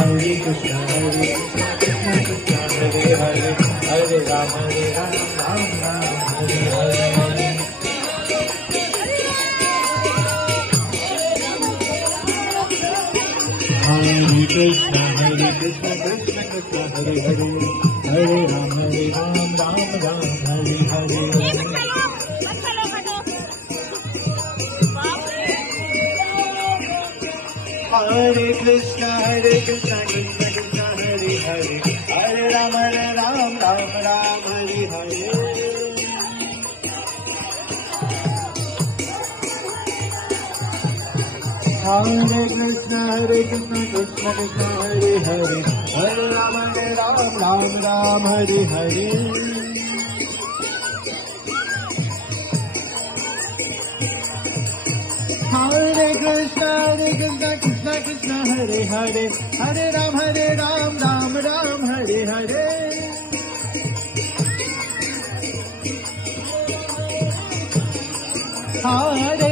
Hare Krishna, Krishna Krishna, Hare Hare, Hare Ram, Ram Ram, Hare Hare. Hare Krishna, Krishna Krishna, Hare Hare, Hare Ram, Ram Ram, Hare Hare. Hare Krishna, Krishna Krishna, Hare Hare, Hare Ram, Ram Ram, Hare Hare. Hare Krishna, Krishna Krishna, Hare Hare, Hare Ram, Ram Hare Hare. Hare Krishna, Krishna Krishna, Hare Hare, Hare Ram, Ram Hare Hare. Hare